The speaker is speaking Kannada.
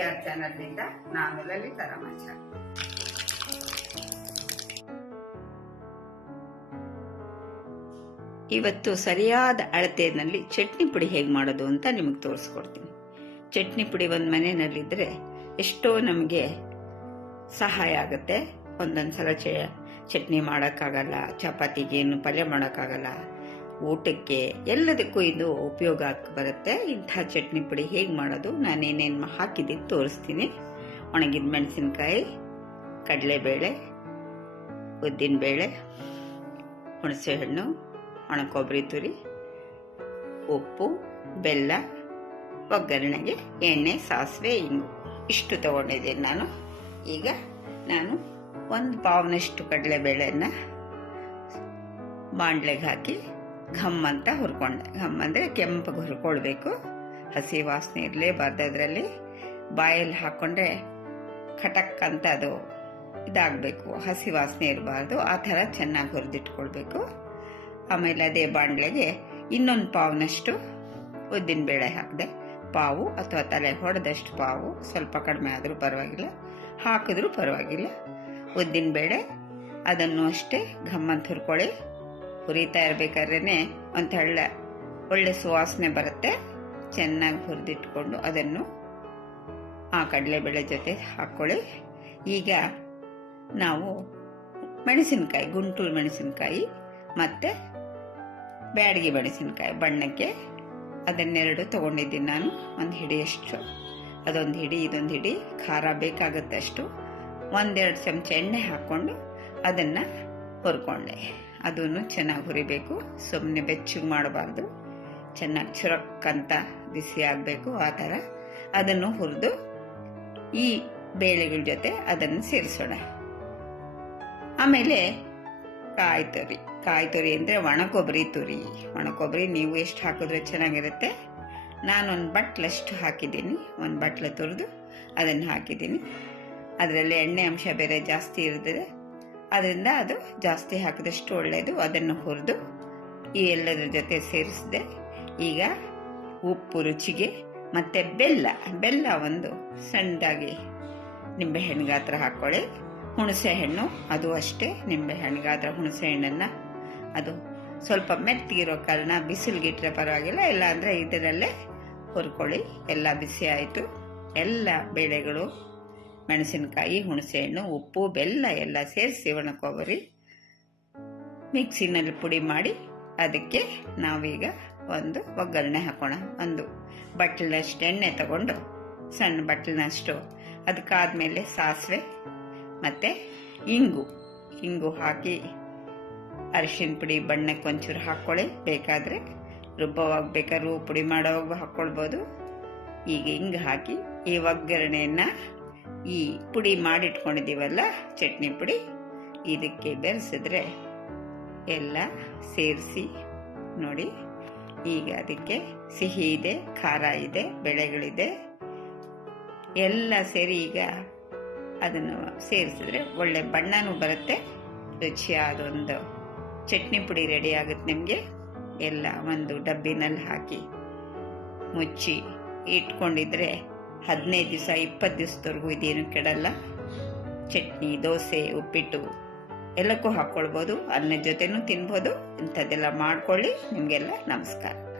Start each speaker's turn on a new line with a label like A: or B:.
A: ಆರ್ ಚಾನಲ್ನಿಂದ ನಾನು ಲಲಿತಾ ರಾಮಾಚಾರ್
B: ಇವತ್ತು ಸರಿಯಾದ ಅಳತೆಯಲ್ಲಿ ಚಟ್ನಿ ಪುಡಿ ಹೇಗೆ ಮಾಡೋದು ಅಂತ ನಿಮಗೆ ತೋರಿಸ್ಕೊಡ್ತೀನಿ. ಚಟ್ನಿ ಪುಡಿ ಒಂದು ಮನೆಯಲ್ಲಿದ್ದರೆ ಎಷ್ಟೋ ನಮಗೆ ಸಹಾಯ ಆಗುತ್ತೆ. ಒಂದೊಂದು ಸಲ ಚಟ್ನಿ ಮಾಡೋಕ್ಕಾಗಲ್ಲ ಚಪಾತಿಗೆ ಏನು ಪಲ್ಯ ಮಾಡೋಕ್ಕಾಗಲ್ಲ ಊಟಕ್ಕೆ ಎಲ್ಲದಕ್ಕೂ ಇದು ಉಪಯೋಗ ಬರುತ್ತೆ. ಇಂಥ ಚಟ್ನಿ ಪುಡಿ ಹೇಗೆ ಮಾಡೋದು? ನಾನು ಏನೇನು ಹಾಕಿದ್ದೀನಿ ತೋರಿಸ್ತೀನಿ. ಒಣಗಿದ ಮೆಣಸಿನ್ಕಾಯಿ, ಕಡಲೆಬೇಳೆ, ಉದ್ದಿನಬೇಳೆ, ಹುಣಸೆಹಣ್ಣು ಒಣ ಕೊಬ್ಬರಿ ತುರಿ, ಉಪ್ಪು, ಬೆಲ್ಲ, ಒಗ್ಗರಣೆಗೆ ಎಣ್ಣೆ, ಸಾಸಿವೆ, ಇಂಗು. ಇಷ್ಟು ತಗೊಂಡಿದ್ದೀನಿ ನಾನು. ಈಗ ನಾನು ಒಂದು ಪಾವ್ನಷ್ಟು ಕಡಲೆಬೇಳೆಯನ್ನು ಬಾಣಲೆಗೆ ಹಾಕಿ ಘಮ್ ಅಂತ ಹುರ್ಕೊಂಡೆ. ಘಮ್ ಅಂದರೆ ಕೆಂಪಗೆ ಹುರ್ಕೊಳ್ಬೇಕು. ಹಸಿ ವಾಸನೆ ಇರಲೇಬಾರ್ದು ಅದರಲ್ಲಿ ಬಾಯಲ್ಲಿ ಹಾಕ್ಕೊಂಡ್ರೆ ಖಟಕ್ ಅಂತ ಅದು ಇದಾಗಬೇಕು. ಹಸಿ ವಾಸನೆ ಇರಬಾರ್ದು. ಆ ಥರ ಚೆನ್ನಾಗಿ ಹುರಿದಿಟ್ಕೊಳ್ಬೇಕು. ಆಮೇಲೆ ಅದೇ ಬಾಣಲೆಗೆ ಇನ್ನೊಂದು ಪಾವ್ನಷ್ಟು ಉದ್ದಿನಬೇಳೆ ಹಾಕಿದೆ. ಪಾವು ಅಥವಾ ತಲೆ ಹೊಡೆದಷ್ಟು ಪಾವು, ಸ್ವಲ್ಪ ಕಡಿಮೆ ಆದರೂ ಪರವಾಗಿಲ್ಲ. ಹಾಕಿದ್ರೂ ಪರವಾಗಿಲ್ಲ. ಉದ್ದಿನಬೇಳೆ ಅದನ್ನು ಅಷ್ಟೇ ಘಮ್ಮಂತ ಹುರ್ಕೊಳ್ಳಿ. ಹುರಿತಾ ಇರಬೇಕಾದ್ರೆ ಒಂದು ಹಳ್ಳ, ಒಳ್ಳೆ ಸುವಾಸನೆ ಬರುತ್ತೆ. ಚೆನ್ನಾಗಿ ಹುರಿದಿಟ್ಕೊಂಡು ಅದನ್ನು ಆ ಕಡಲೆಬೇಳೆ ಜೊತೆ ಹಾಕ್ಕೊಳ್ಳಿ ಈಗ ನಾವು ಮೆಣಸಿನಕಾಯಿ ಗುಂಟೂರು ಮೆಣಸಿನಕಾಯಿ ಮತ್ತು ಬ್ಯಾಡಗಿ ಮೆಣಸಿನಕಾಯಿ ಬಣ್ಣಕ್ಕೆ ಅದನ್ನೆರಡು ತಗೊಂಡಿದ್ದೀನಿ ನಾನು. ಒಂದು ಹಿಡಿಯಷ್ಟು ಅದೊಂದು ಹಿಡಿ, ಇದೊಂದು ಹಿಡಿ, ಖಾರ ಬೇಕಾಗುತ್ತಷ್ಟು. ಒಂದೆರಡು ಚಮಚ ಎಣ್ಣೆ ಹಾಕ್ಕೊಂಡು ಅದನ್ನು ಹುರ್ಕೊಂಡೆ ಅದನ್ನು ಚೆನ್ನಾಗಿ ಹುರಿಬೇಕು. ಸುಮ್ಮನೆ ಬೆಚ್ಚಗೆ ಮಾಡಬಾರ್ದು. ಚೆನ್ನಾಗಿ ಚುರಕ್ಕಂತ ಬಿಸಿ ಆಗಬೇಕು ಆ ಥರ. ಅದನ್ನು ಹುರಿದು ಈ ಬೇಳೆಗಳ ಜೊತೆ ಅದನ್ನು ಸೇರಿಸೋಣ. ಆಮೇಲೆ ಕಾಯಿ ತುರಿ. ಕಾಯಿ ತುರಿ ಅಂದರೆ ಒಣಕೊಬ್ಬರಿ ತುರಿ. ಒಣಕೊಬ್ಬರಿ ನೀವು ಎಷ್ಟು ಹಾಕಿದ್ರೆ ಚೆನ್ನಾಗಿರುತ್ತೆ. ನಾನೊಂದು ಬಟ್ಲಷ್ಟು ಹಾಕಿದ್ದೀನಿ. ಒಂದು ಬಟ್ಲು ತುರಿದು ಅದನ್ನು ಹಾಕಿದ್ದೀನಿ. ಅದರಲ್ಲಿ ಎಣ್ಣೆ ಅಂಶ ಬೇರೆ ಜಾಸ್ತಿ ಇರ್ತದೆ ಅದರಿಂದ ಅದು ಜಾಸ್ತಿ ಹಾಕಿದಷ್ಟು ಒಳ್ಳೆಯದು. ಅದನ್ನು ಹುರಿದು ಈ ಎಲ್ಲದರ ಜೊತೆ ಸೇರಿಸಿದೆ. ಈಗ ಉಪ್ಪು, ರುಚಿಗೆ ಮತ್ತು ಬೆಲ್ಲ. ಬೆಲ್ಲ ಒಂದು ಸಣ್ಣದಾಗಿ ನಿಂಬೆಹಣ್ಣು ಗಾತ್ರ ಹಾಕ್ಕೊಳ್ಳಿ ಹುಣಸೆ ಹಣ್ಣು ಅದು ಅಷ್ಟೇ. ನಿಂಬೆಹಣ್ಣು ಗಾತ್ರ ಹುಣಸೆ ಹಣ್ಣನ್ನು ಅದು ಸ್ವಲ್ಪ ಮೆತ್ತಗಿರೋ ಕಾರಣ ಬಿಸಿಲಿಗಿಟ್ರೆ ಪರವಾಗಿಲ್ಲ. ಇಲ್ಲ ಅಂದರೆ ಇದರಲ್ಲೇ ಹುರ್ಕೊಳ್ಳಿ. ಎಲ್ಲ ಬಿಸಿ ಆಯಿತು. ಎಲ್ಲ ಬೇಳೆಗಳು ಮೆಣಸಿನಕಾಯಿ, ಹುಣಸೆಹಣ್ಣು, ಉಪ್ಪು, ಬೆಲ್ಲ ಎಲ್ಲ ಸೇರಿಸಿ ಒಣ ಮಿಕ್ಸಿನಲ್ಲಿ ಪುಡಿ ಮಾಡಿ ಅದಕ್ಕೆ ನಾವೀಗ ಒಂದು ಒಗ್ಗರಣೆ ಹಾಕೋಣ. ಒಂದು ಬಟ್ಲಿನಷ್ಟು ಎಣ್ಣೆ ತಗೊಂಡು ಸಣ್ಣ ಬಟ್ಲಿನಷ್ಟು ಅದಕ್ಕಾದ್ಮೇಲೆ ಸಾಸಿವೆ ಮತ್ತು ಇಂಗು. ಇಂಗು ಹಾಕಿ ಅರಿಶಿನ ಪುಡಿ, ಬಣ್ಣಕ್ಕೆ ಒಂಚೂರು ಹಾಕ್ಕೊಳ್ಳಿ. ಬೇಕಾದರೆ ರುಬ್ಬವಾಗ ಬೇಕಾದ್ರೂ ಪುಡಿ ಮಾಡೋವಾಗ ಹಾಕ್ಕೊಳ್ಬೋದು. ಈಗ ಹಿಂಗೆ ಹಾಕಿ ಈ ಒಗ್ಗರಣೆಯನ್ನು ಈ ಪುಡಿ ಮಾಡಿಟ್ಕೊಂಡಿದ್ದೀವಲ್ಲ, ಚಟ್ನಿ ಪುಡಿ. ಇದಕ್ಕೆ ಬೆರೆಸಿದ್ರೆ ಎಲ್ಲ ಸೇರಿಸಿ ನೋಡಿ. ಈಗ ಅದಕ್ಕೆ ಸಿಹಿ ಇದೆ, ಖಾರ ಇದೆ, ಬೆಳೆಗಳಿದೆ. ಎಲ್ಲ ಸೇರಿ ಈಗ ಅದನ್ನು ಸೇರಿಸಿದ್ರೆ ಒಳ್ಳೆ ಬಣ್ಣನೂ ಬರುತ್ತೆ. ರುಚಿಯಾದ ಒಂದು ಚಟ್ನಿ ಪುಡಿ ರೆಡಿ ಆಗುತ್ತೆ ನಿಮಗೆ. ಎಲ್ಲ ಒಂದು ಡಬ್ಬಿನಲ್ಲಿ ಹಾಕಿ ಮುಚ್ಚಿ ಇಟ್ಕೊಂಡಿದ್ರೆ ಹದಿನೈದು ದಿವಸ, ಇಪ್ಪತ್ತು ದಿವಸದವರೆಗೂ ಇದೇನು ಕೆಡಲ್ಲ. ಚಟ್ನಿ, ದೋಸೆ, ಉಪ್ಪಿಟ್ಟು ಎಲ್ಲಕ್ಕೂ ಹಾಕ್ಕೊಳ್ಬೋದು ಅನ್ನದ ಜೊತೆನೂ ತಿನ್ಬೋದು, ಇಂಥದ್ದೆಲ್ಲ ಮಾಡ್ಕೊಳ್ಳಿ. ನಿಮಗೆಲ್ಲ ನಮಸ್ಕಾರ.